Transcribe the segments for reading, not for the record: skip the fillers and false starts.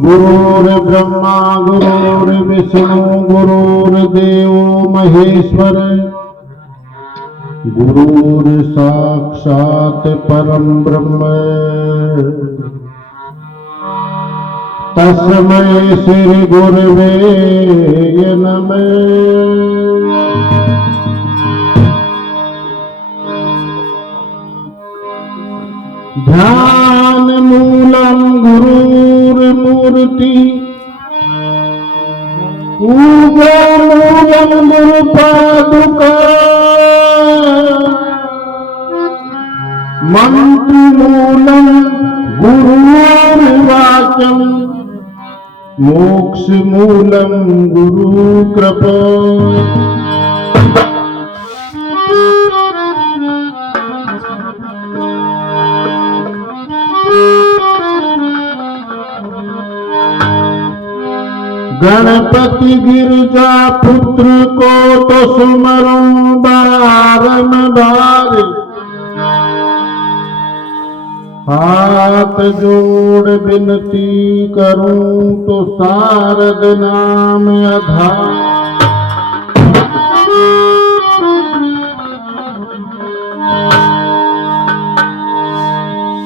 गुरुर्ब्रह्मा गुरुर्विष्णु गुरुर्देवो महेश्वर गुरुर्साक्षात् परम ब्रह्म तस्मै श्री गुरवे नमः। ध्यान मूलम गुरुर्मूर्ति पूजोमूलम गुरुपादुका मंत्रमूलम गुरुर्वाक्यम मोक्षमूलम गुरुकृपा। गणपति गिरजा पुत्र को तो सुमरूं बारंबार, हाथ जोड़ विनती करूं तो शारद नाम आधार।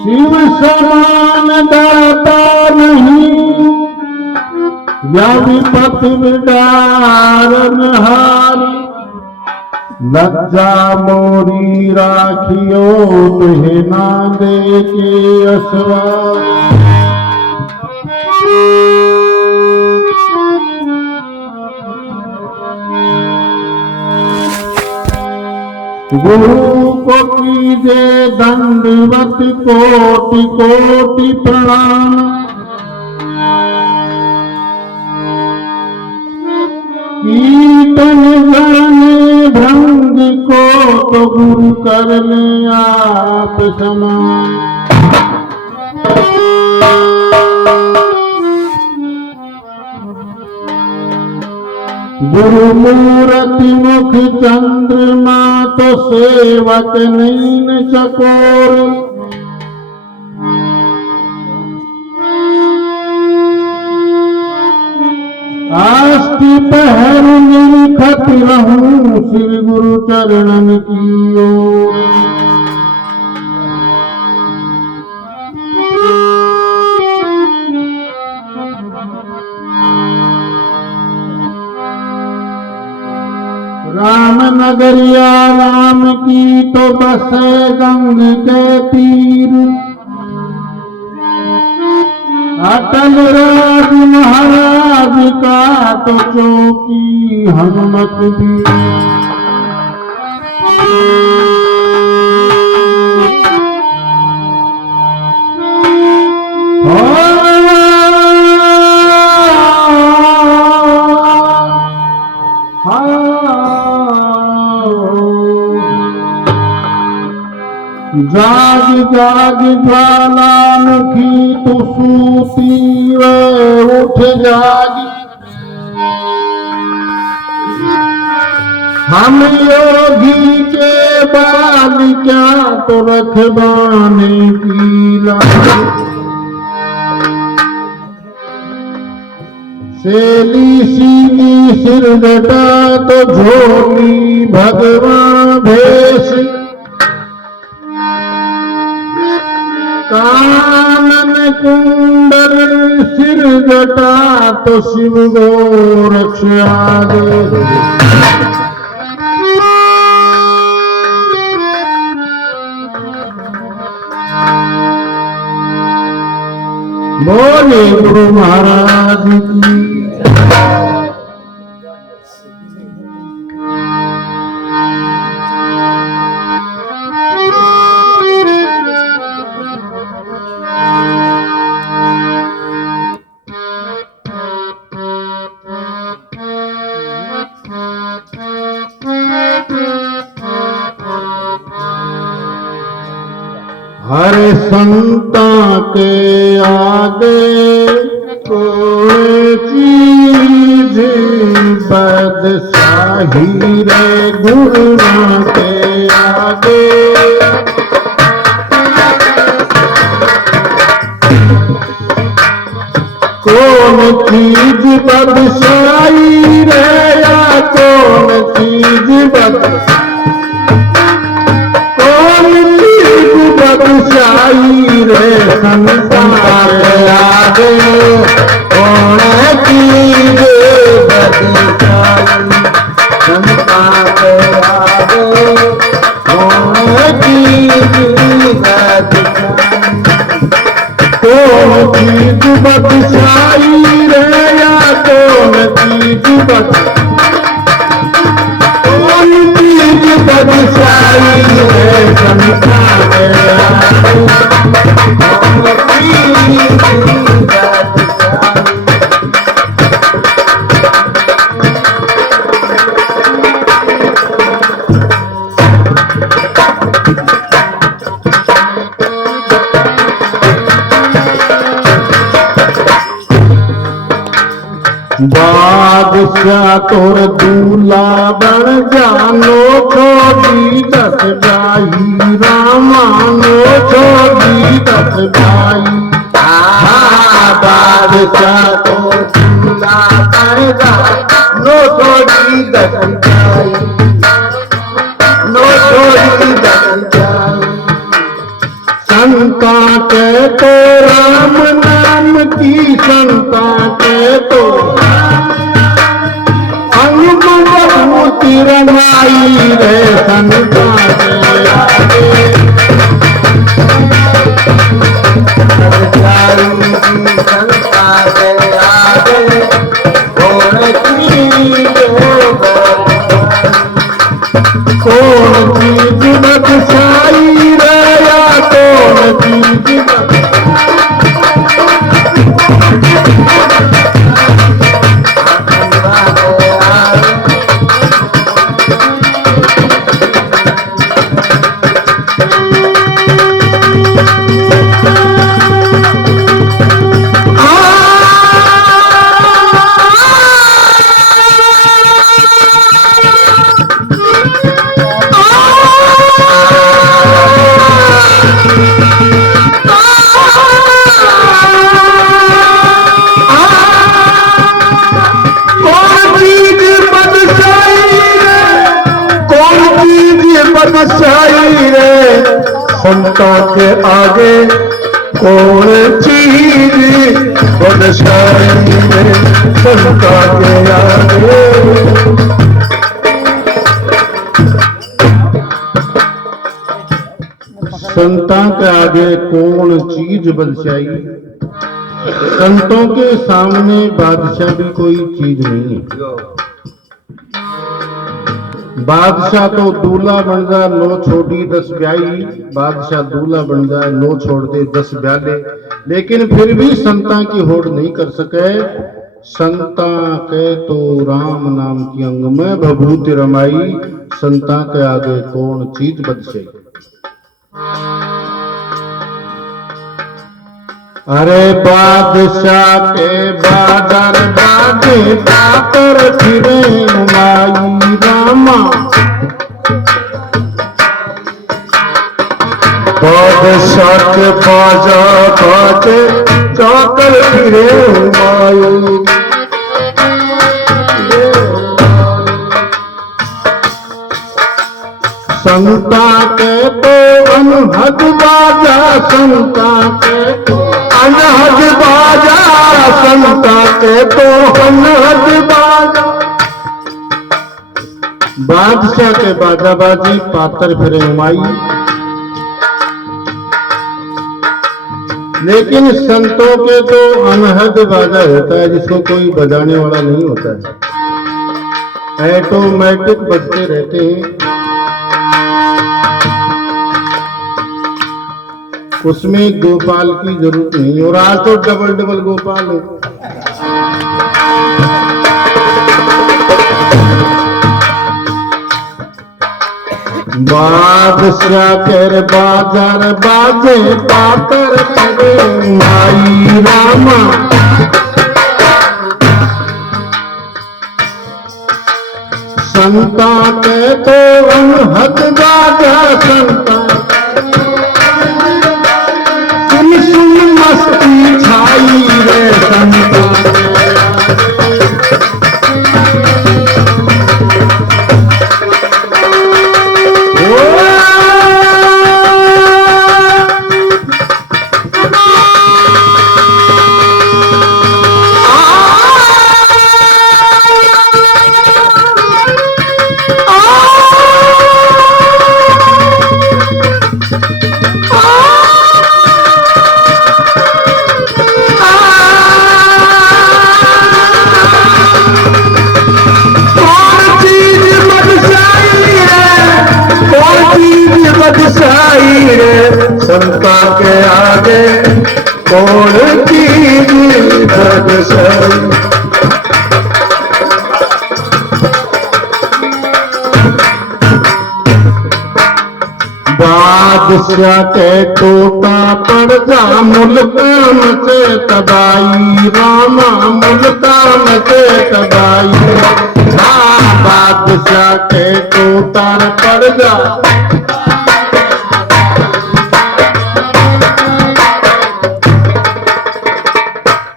शिव समान दाता नहीं या विपत विदारन हारी, लज्जा मोरी राखियो तुहे ना दे के असवार। गुरु को कीजे दंडवत कोटि कोटि प्रणाम, कीर्तन जाने भृंग को तो गुरु कर ले आप समान। गुरु मूर्ति मुख चंद्रमा तो सेवक नीन चकोर, आस्ति पहर निरखत रहूं श्री गुरु चरणन की ओर। राम नगरिया राम की तो बसे गंग के तीर, अटल राज महाराज का तो चौकी हनुमत भी। जाग जाग ज्वालामुखी तो सूती वे उठ जागी, हम योगी के बाल क्या तो रखवाने की लागी। सेली सीनी सिर जटा तो झोली भगवान भेष, कानन कुंडल सिर जटा तो शिव गोरक्ष आदेश। बोले गुरु महाराज की। हर संता के आगे कोई चीज बादशाही रे गुरुआ के आगे कौन चीज बादशाही रे या कौन चीज बादशाही रे संसार आगे कौन चीज बादशाही संसार आगे कौन चीज बादशाही कौन चीज बादशाही रे या कौन चीज बादशाही रे संसार बादशाह तोर दूल्हा बन जानो छोड़ी दस गाई रामानो छोड़ी दस गाई बादशाह तोर दूल्हा बन जानो छोड़ी दस गाई नो छोड़ी दस गाई संता के तो राम नाम की संता के तो रंगाई रे संता के आगे संता के आगे कौन चीज बादशाही रे या कौन चीज बादशाही रे संता के आगे कौन चीज बादशाही रे संता के आगे संता के आगे कौन चीज बादशाही संतों के सामने बादशाह भी कोई चीज नहीं है बादशाह तो दूल्हा बन जा नो छोड़ी 10 ब्याई बादशाह दूल्हा बन जाए नो छोड़ दे 10 ब्याले लेकिन फिर भी संता की होड़ नहीं कर सके संता के तो राम नाम की अंग में भभूति रमाई संता के आगे कौन चीज बदसे अरे बादशाह के बादल बाजे ताकर फिरे माई रामा बादशाह के बाजा बाजे ताकर फिरे माई संता के तो अनहद बाजा संता के तो अनहद बाजा संता के तो अनहद बाजा बादशाह के बाजा बाजी पातर फिरे माई लेकिन संतों के तो अनहद बाजा होता है जिसको कोई बजाने वाला नहीं होता है ऑटोमेटिक बजते रहते हैं उसमें गोपाल की जरूरत नहीं और आज तो डबल डबल गोपाल है बादशाह कर बाजार बाजे पातर करे माई रामा। संता के तो अनहद बाजा संता सुन सुन मस्ती छाई रे संता। संता के आगे कौन चीज बदसाई। बादशाह के टोटा पड़ जा मुल्का मचे तबाई रामा मुल्का मचे तबाई। बादशाह के टोटा पड़ जा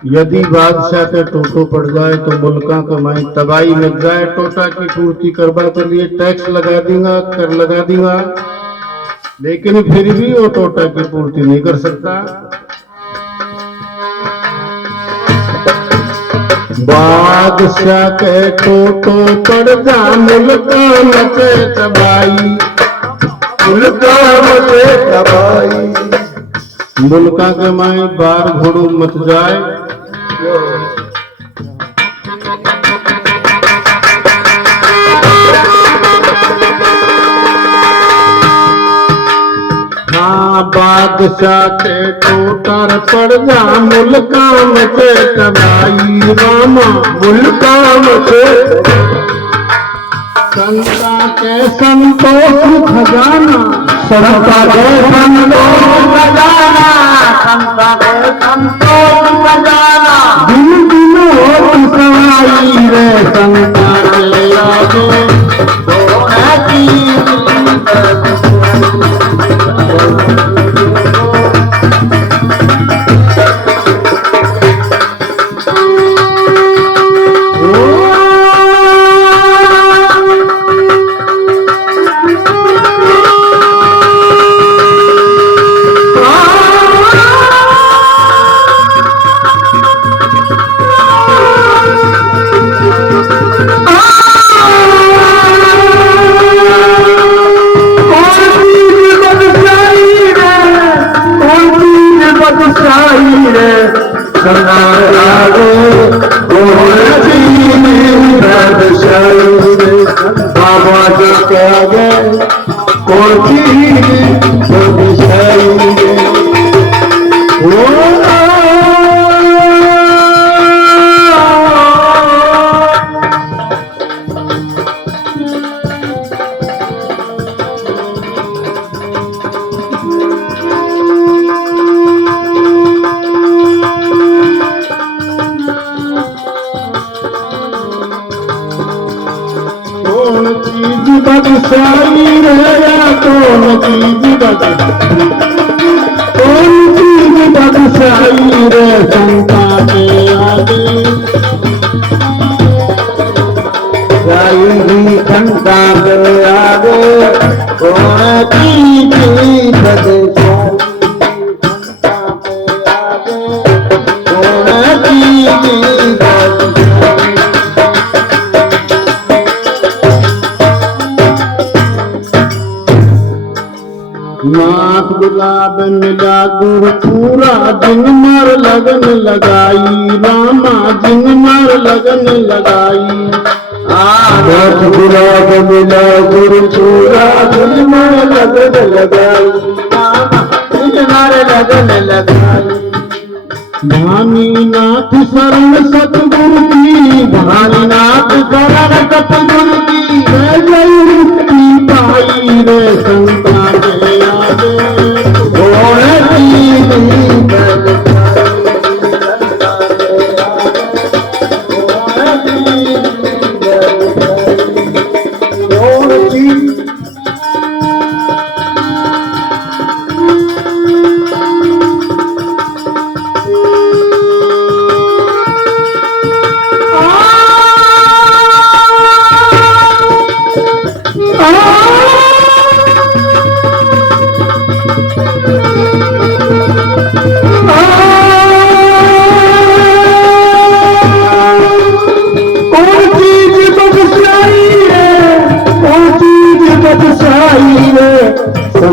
यदि बादशाह के टोटो पड़ जाए तो मुल्का कमाई तबाही लग जाए। टोटा की पूर्ति करवा के लिए टैक्स लगा दूंगा कर लगा दूंगा लेकिन फिर भी वो टोटा की पूर्ति नहीं कर सकता। बादशाह के टोटो पड़ जा मुल्का मचे तबाही मुल्का मचे तबाही। मुल्का के माए बार घोड़ो मत जाए। हाँ बादशाह के टोटर पड़ जा मुल्का मचे तबाही रामा मुल्का मचे। संता के संतोष खजाना संता के संतोष खजाना संता के संतोष खजाना। दिन दिन होत सवाई रे संता के आगे बदसाई रहेगा कौन चीज बदसाई रे संता के आगे जाएगी संता के आगे कौन चीज बदसाई संता के आगे कौन चीज नाथ गुलाब मिला गुर पूरा जिन मर लगन लगाई रामा जिन मर लगन लगाई। नाथ गुलाब मिला गुर पूरा जिन मर लगन लगाई रामा जिन मर लगन लगाई। भानी नाथ शरण सतगुरु की भानी नाथ शरण सतगुरु की जय मुक्ति पाई रे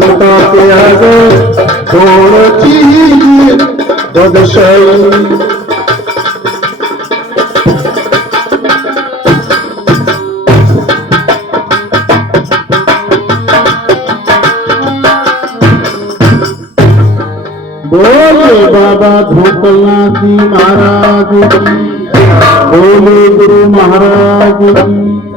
ममता के आगे कौन चीज बदशाई। बोले बाबा धूपलनाथ जी महाराज की, बोले गुरु महाराज की।